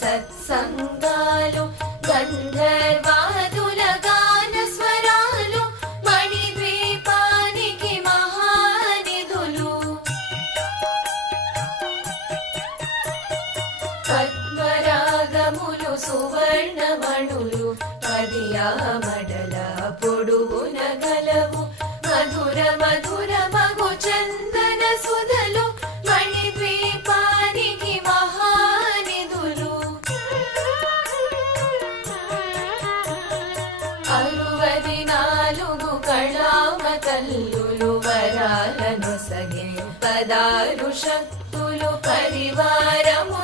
సత్సంగాలు గంధర్వాదుల గాన స్వరాలు మణిద్వీపానికి మహానిధులు పద్మరాగములు సువర్ణమణులు పదియామడల పొడువున గలవు మధుర మధుర మగు చందన సుధలు మణిద్వీపానికి మహానిధులు 64 కళామ తల్లులు వరాలను సగే 16 శక్తులు పరివారము